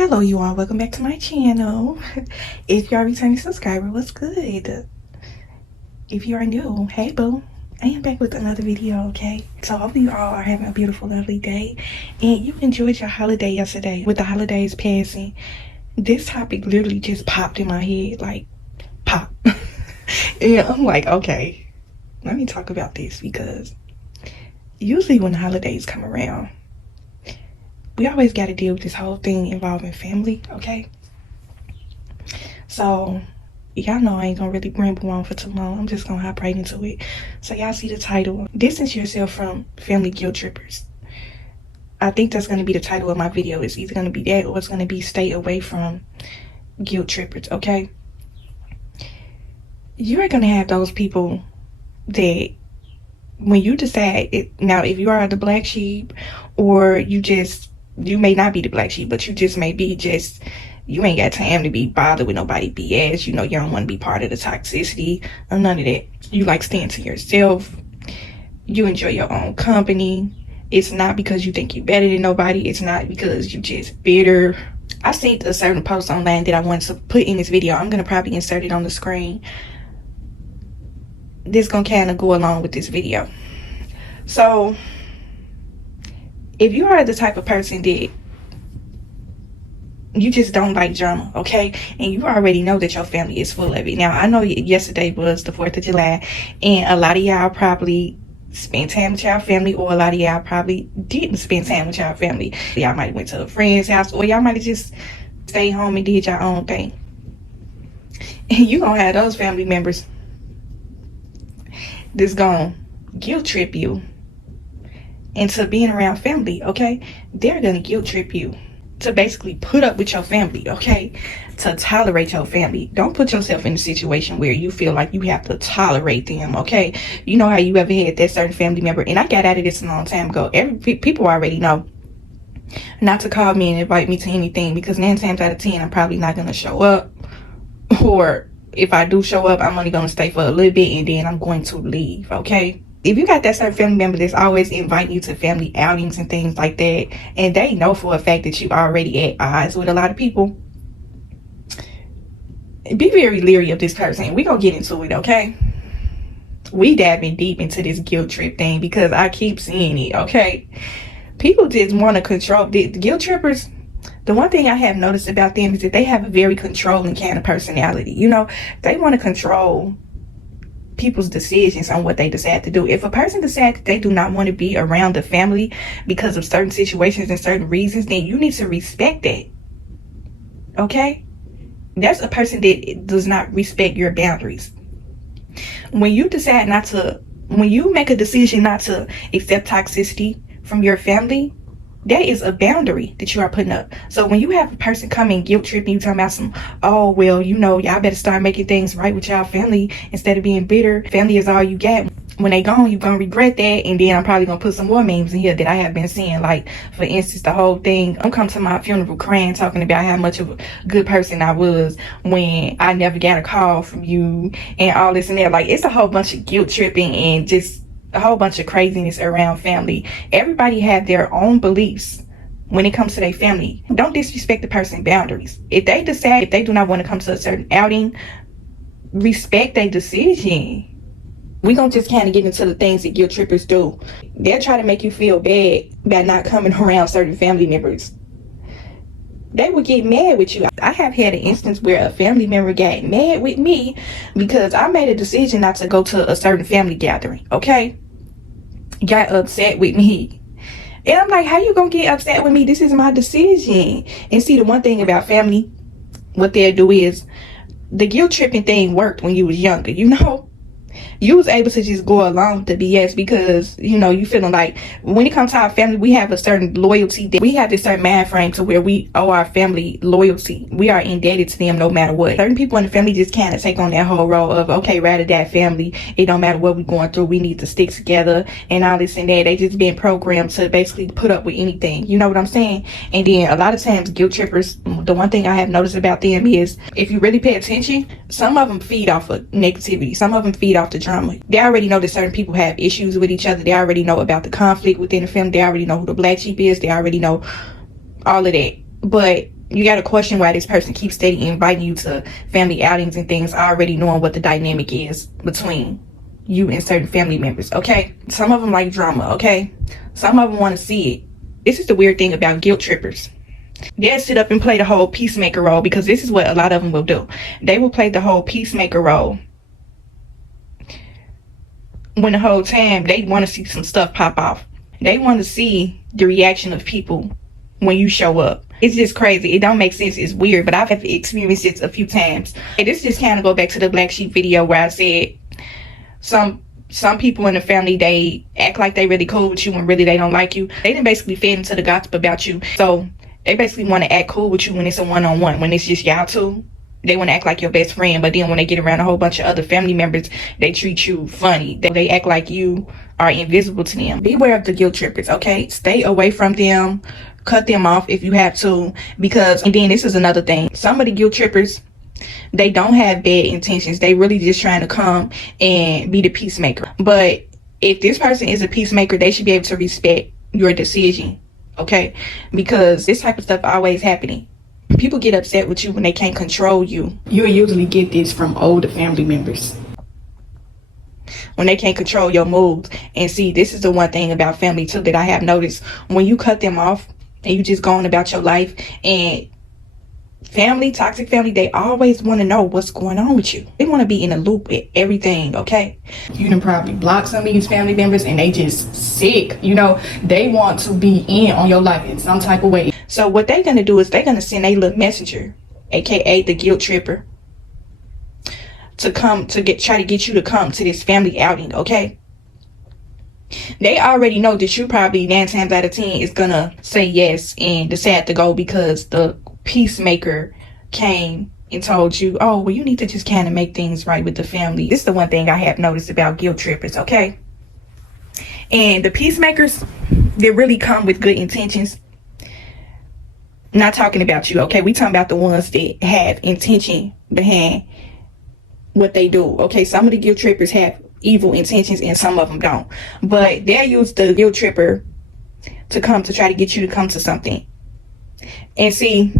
Hello you all, welcome back to my channel. If you are a returning subscriber, what's good? If you are new, hey boo, I am back with another video, okay? So hopefully you all are having a beautiful, lovely day and you enjoyed your holiday yesterday. With the holidays passing, this topic literally just popped in my head, like pop. And I'm like, okay, let me talk about this, because usually when the holidays come around, we always got to deal with this whole thing involving family, okay? So y'all know I ain't gonna really ramble on for too long. I'm just gonna hop right into it. So y'all see the title, distance yourself from family guilt trippers. I think that's gonna be the title of my video. It's either gonna be that or it's gonna be stay away from guilt trippers, okay? You are gonna have those people that when you decide it, now if you are the black sheep, or you may not be the black sheep, but you just may be you ain't got time to be bothered with nobody BS. You know, you don't want to be part of the toxicity or none of that. You like staying to yourself. You enjoy your own company. It's not because you think you're better than nobody. It's not because you just bitter. I seen a certain post online that I wanted to put in this video. I'm going to probably insert it on the screen. This going to kind of go along with this video. So if you are the type of person that you just don't like drama, okay, and you already know that your family is full of it. Now I know yesterday was the 4th of July and a lot of y'all probably spent time with y'all family, or a lot of y'all probably didn't spend time with y'all family. Y'all might have went to a friend's house, or y'all might have just stayed home and did your own thing. And you gonna have those family members that's gonna guilt trip you into being around family, okay? They're gonna guilt trip you to basically put up with your family, okay? To tolerate your family. Don't put yourself in a situation where you feel like you have to tolerate them, okay? You know how you ever had that certain family member, and I got out of this a long time ago. People already know not to call me and invite me to anything, because 9 times out of 10 I'm probably not gonna show up, or if I do show up, I'm only gonna stay for a little bit and then I'm going to leave, okay? If you got that certain family member that's always inviting you to family outings and things like that, and they know for a fact that you already at odds with a lot of people, be very leery of this person. We gonna get into it, okay? We diving deep into this guilt trip thing because I keep seeing it, okay? People just want to control the guilt trippers. The one thing I have noticed about them is that they have a very controlling kind of personality. You know, they want to control people's decisions on what they decide to do. If a person decides that they do not want to be around the family because of certain situations and certain reasons, then you need to respect that, okay? That's a person that does not respect your boundaries. When you decide not to, when you make a decision not to accept toxicity from your family, that is a boundary that you are putting up. So when you have a person come and guilt tripping you, talking about some, oh, well, you know, y'all better start making things right with y'all family instead of being bitter. Family is all you got. When they gone, you're going to regret that. And then I'm probably going to put some more memes in here that I have been seeing. Like, for instance, the whole thing, I'm coming to my funeral crying, talking about how much of a good person I was when I never got a call from you and all this and that. Like, it's a whole bunch of guilt tripping and just a whole bunch of craziness around family. Everybody have their own beliefs when it comes to their family. Don't disrespect the person's boundaries. If they decide if they do not want to come to a certain outing, respect their decision. We gonna just kind of get into the things that guilt trippers do. They'll try to make you feel bad about not coming around certain family members. They would get mad with you. I have had an instance where a family member got mad with me because I made a decision not to go to a certain family gathering, okay? Got upset with me. And I'm like, how you gonna get upset with me? This is my decision. And see, the one thing about family, what they'll do is, the guilt tripping thing worked when you was younger, you know? You was able to just go along with the BS because, you know, you feeling like when it comes to our family, we have a certain loyalty. That we have this certain mind frame to where we owe our family loyalty. We are indebted to them no matter what. Certain people in the family just kind of take on that whole role of, okay, rather that family, it don't matter what we're going through, we need to stick together and all this and that. They just been programmed to basically put up with anything. You know what I'm saying? And then a lot of times guilt trippers, the one thing I have noticed about them is, if you really pay attention, some of them feed off of negativity. Some of them feed off the drama. They already know that certain people have issues with each other. They already know about the conflict within the family. They already know who the black sheep is. They already know all of that. But You got to question why this person keeps steady inviting you to family outings and things, already knowing what the dynamic is between you and certain family members, okay? Some of them like drama, okay? Some of them want to see it. This is the weird thing about guilt trippers. They'll sit up and play the whole peacemaker role, because this is what a lot of them will do. They will play the whole peacemaker role when the whole time they want to see some stuff pop off. They want to see the reaction of people when you show up. It's just crazy. It don't make sense. It's weird, but I've experienced it a few times. And this just kind of go back to the black sheep video where I said some people in the family, they act like they really cool with you when really they don't like you. They done basically fed into the gossip about you. So they basically want to act cool with you when it's a one-on-one. When it's just y'all two, they want to act like your best friend. But then when they get around a whole bunch of other family members, they treat you funny. They act like you are invisible to them. Beware of the guilt trippers, okay? Stay away from them. Cut them off if you have to. Because, and then this is another thing. Some of the guilt trippers, they don't have bad intentions. They really just trying to come and be the peacemaker. But if this person is a peacemaker, they should be able to respect your decision, okay? Because this type of stuff always happening. People get upset with you when they can't control you. You'll usually get this from older family members, when they can't control your moves. And see, this is the one thing about family too that I have noticed. When you cut them off and you just go on about your life, and family, toxic family, they always want to know what's going on with you. They want to be in a loop with everything, okay? You done probably block some of these family members and they just sick, you know? They want to be in on your life in some type of way. So what they're going to do is they're going to send a little messenger, aka the guilt tripper, to come to try to get you to come to this family outing, okay? They already know that you probably 9 times out of 10 is gonna say yes and decide to go, because the peacemaker came and told you, oh, well, you need to just kind of make things right with the family. This is the one thing I have noticed about guilt trippers, okay? And the peacemakers, they really come with good intentions. Not talking about you, okay? We talking about the ones that have intention behind what they do, okay? Some of the guilt trippers have evil intentions and some of them don't. But they'll use the guilt tripper to come to try to get you to come to something. And see,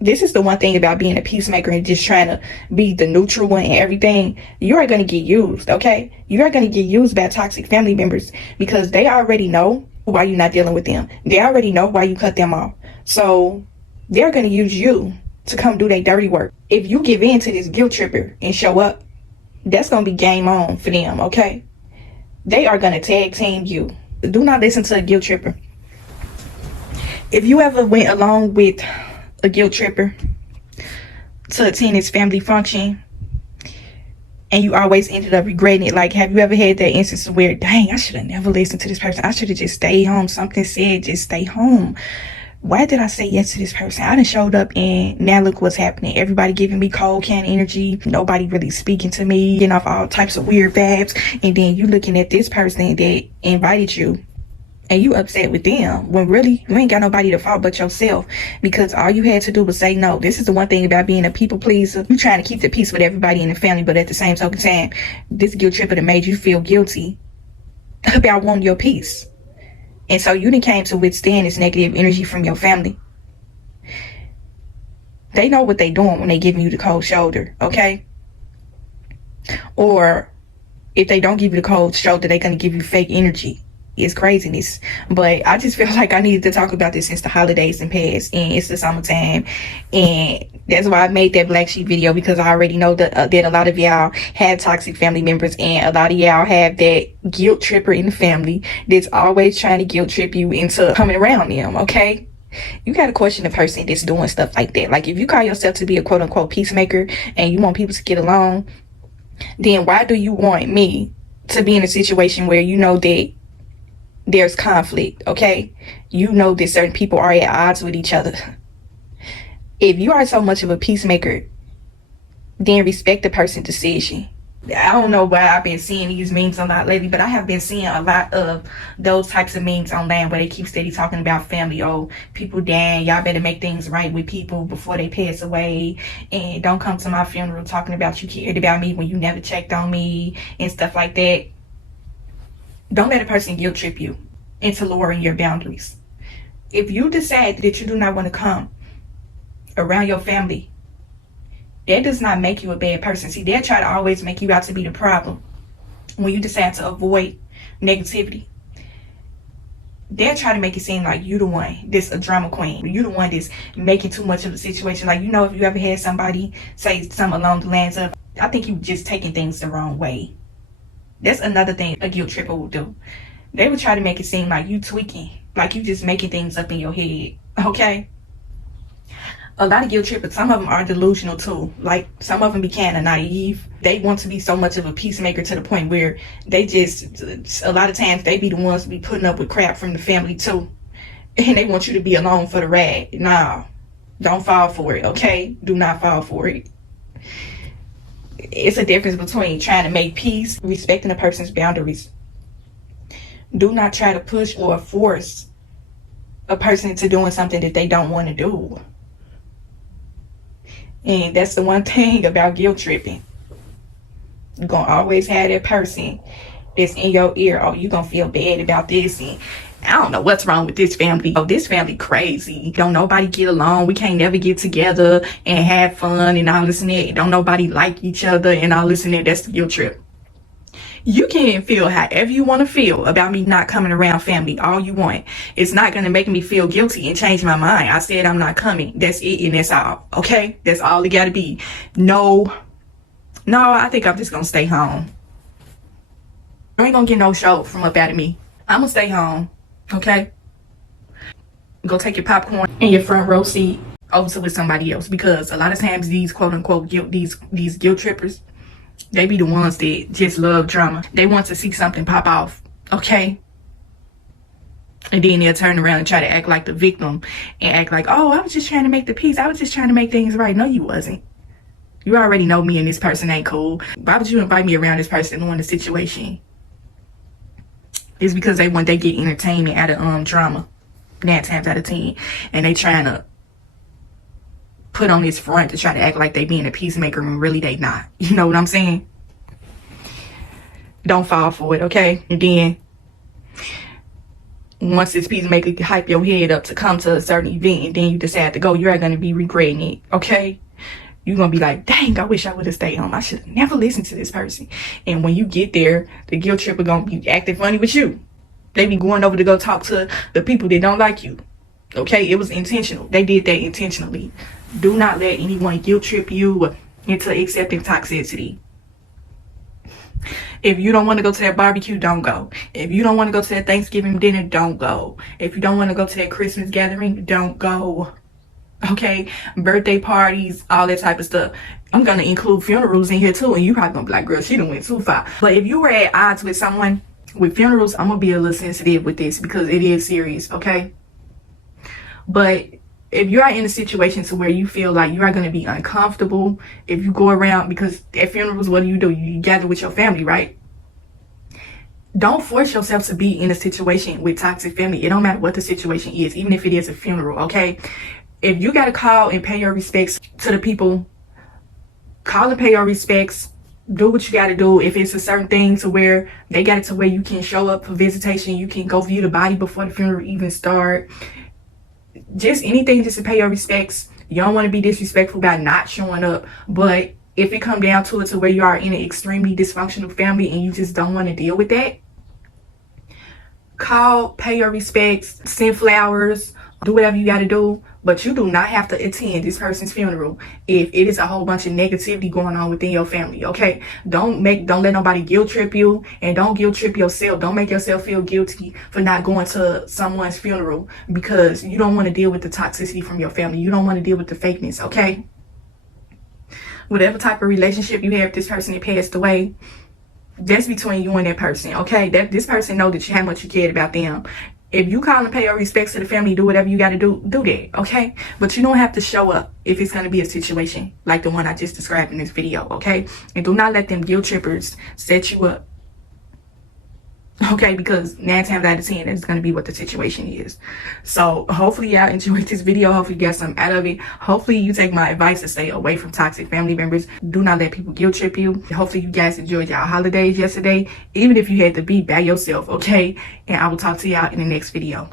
this is the one thing about being a peacemaker and just trying to be the neutral one and everything. You are going to get used, okay? You are going to get used by toxic family members, because they already know why you're not dealing with them. They already know why you cut them off. So they're going to use you to come do their dirty work. If you give in to this guilt tripper and show up, that's going to be game on for them, okay? They are going to tag team you. Do not listen to a guilt tripper. If you ever went along with a guilt tripper to attend his family function and you always ended up regretting it, like, have you ever had that instance where, dang, I should have never listened to this person. I should have just stayed home. Something said, just stay home. Why did I say yes to this person? I done showed up and now look what's happening. Everybody giving me cold can energy. Nobody really speaking to me. Getting off all types of weird vibes. And then you looking at this person that invited you and you upset with them, when really you ain't got nobody to fault but yourself, because all you had to do was say no. This is the one thing about being a people pleaser. You trying to keep the peace with everybody in the family, but at the same token time, this guilt tripper that made you feel guilty about wanting your peace. And so you done came to withstand this negative energy from your family. They know what they doing when they giving you the cold shoulder, okay? Or if they don't give you the cold shoulder, they gonna give you fake energy. It's craziness. But I just feel like I needed to talk about this since the holidays and past, and it's the summertime, and that's why I made that black sheep video, because I already know that a lot of y'all have toxic family members, and a lot of y'all have that guilt tripper in the family that's always trying to guilt trip you into coming around them, okay? You gotta question the person that's doing stuff like that. Like, if you call yourself to be a quote-unquote peacemaker and you want people to get along, then why do you want me to be in a situation where you know that there's conflict, okay? You know that certain people are at odds with each other. If you are so much of a peacemaker, then respect the person's decision. I don't know why I've been seeing these memes a lot lately, but I have been seeing a lot of those types of memes online where they keep steady talking about family. Oh, people dying, y'all better make things right with people before they pass away, and don't come to my funeral talking about you cared about me when you never checked on me and stuff like that. Don't let a person guilt trip you into lowering your boundaries. If you decide that you do not want to come around your family, that does not make you a bad person. See, they'll try to always make you out to be the problem. When you decide to avoid negativity, they'll try to make it seem like you the one that's a drama queen. You the one that's making too much of the situation. Like, you know, if you ever had somebody say something along the lines of, I think you just taking things the wrong way. That's another thing a guilt tripper will do. They would try to make it seem like you tweaking, like you just making things up in your head, okay? A lot of guilt trippers, some of them are delusional too. Like, some of them be kind of naive. They want to be so much of a peacemaker to the point where they just, a lot of times, they be the ones to be putting up with crap from the family too. And they want you to be along for the ride. Nah, don't fall for it, okay? Do not fall for it. It's a difference between trying to make peace, respecting a person's boundaries. Do not try to push or force a person into doing something that they don't want to do. And that's the one thing about guilt tripping. You're going to always have that person that's in your ear. Oh, you're going to feel bad about this. And I don't know what's wrong with this family. Oh, this family crazy. Don't nobody get along. We can't never get together and have fun and all this and that. Don't nobody like each other and all this and that. That's the guilt trip. You can feel however you want to feel about me not coming around family all you want. It's not going to make me feel guilty and change my mind. I said I'm not coming. That's it and that's all. Okay? That's all it got to be. No, I think I'm just going to stay home. I ain't going to get no show from up out of me. I'm going to stay home. Okay? Go take your popcorn in your front row seat over to with somebody else. Because a lot of times these quote unquote these guilt trippers, they be the ones that just love drama. They want to see something pop off, okay? And then they'll turn around and try to act like the victim and act like, oh, I was just trying to make the peace. I was just trying to make things right. No, you wasn't. You already know me and this person ain't cool. Why would you invite me around this person knowing the situation? It's because they get entertainment out of drama 9 times out of 10. And they trying to put on this front to try to act like they being a peacemaker when really they not. You know what I'm saying? Don't fall for it, okay? And then once this peacemaker hype your head up to come to a certain event and then you decide to go, you're going to be regretting it, okay? You're going to be like, dang, I wish I would have stayed home. I should have never listened to this person. And when you get there, the guilt tripper going to be acting funny with you. They be going over to go talk to the people that don't like you. Okay? It was intentional. They did that intentionally. Do not let anyone guilt trip you into accepting toxicity. If you don't want to go to that barbecue, don't go. If you don't want to go to that Thanksgiving dinner, don't go. If you don't want to go to that Christmas gathering, don't go. Okay? Birthday parties, all that type of stuff. I'm going to include funerals in here too. And you probably going to be like, girl, she done went too far. But if you were at odds with someone with funerals, I'm going to be a little sensitive with this because it is serious. Okay? But if you are in a situation to where you feel like you are going to be uncomfortable, if you go around, because at funerals, what do? You gather with your family, right? Don't force yourself to be in a situation with toxic family. It don't matter what the situation is, even if it is a funeral, okay? If you got to call and pay your respects to the people, call and pay your respects. Do what you got to do. If it's a certain thing to where they got it to where you can show up for visitation, you can go view the body before the funeral even start. Just anything just to pay your respects. You don't want to be disrespectful by not showing up. But if it come down to it to where you are in an extremely dysfunctional family and you just don't want to deal with that, call, pay your respects, send flowers, do whatever you got to do. But you do not have to attend this person's funeral if it is a whole bunch of negativity going on within your family, okay? Don't let nobody guilt trip you, and don't guilt trip yourself. Don't make yourself feel guilty for not going to someone's funeral because you don't want to deal with the toxicity from your family. You don't want to deal with the fakeness, okay? Whatever type of relationship you have with this person that passed away, that's between you and that person, okay? This person know that how much you cared about them. If you call and pay your respects to the family, do whatever you got to do that, okay? But you don't have to show up if it's going to be a situation like the one I just described in this video, okay? And do not let them guilt trippers set you up, okay? Because 9 times out of 10, that's going to be what the situation is. So hopefully y'all enjoyed this video. Hopefully you got something out of it. Hopefully you take my advice to stay away from toxic family members. Do not let people guilt trip you. Hopefully you guys enjoyed y'all holidays yesterday, even if you had to be by yourself, okay? And I will talk to y'all in the next video.